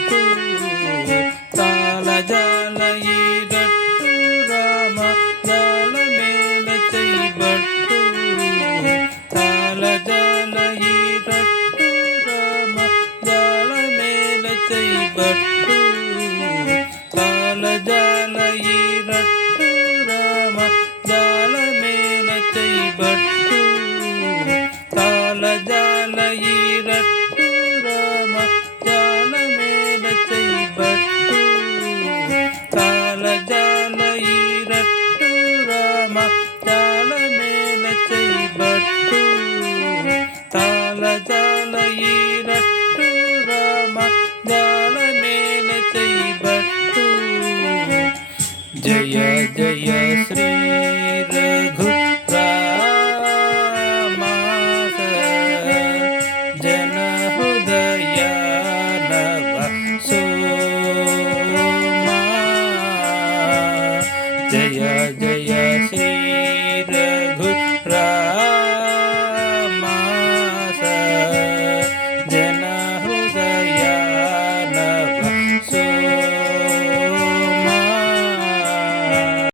బట్టు తాళజాల ఈరట్టు రామ జాల మేల చేయబట్టు తాళజాల ఈరట్టు రామ జాల మేల చేయబట్టు తాళజాల ఈరట్టు రామ జాల మేల చేయబట్టు తాళజాల ఈరట్టు రామ జాల మేల చేయబట్టు తాళజాల ఈరట్టు రామ జాల మేల చేయబట్టు తాళజాల ఈరట్టు రామ జాల మేల చేయబట్టు జయ జయ శ్రీ రఘు జన హృదయ నవ సోమా జయ జయ శ్రీ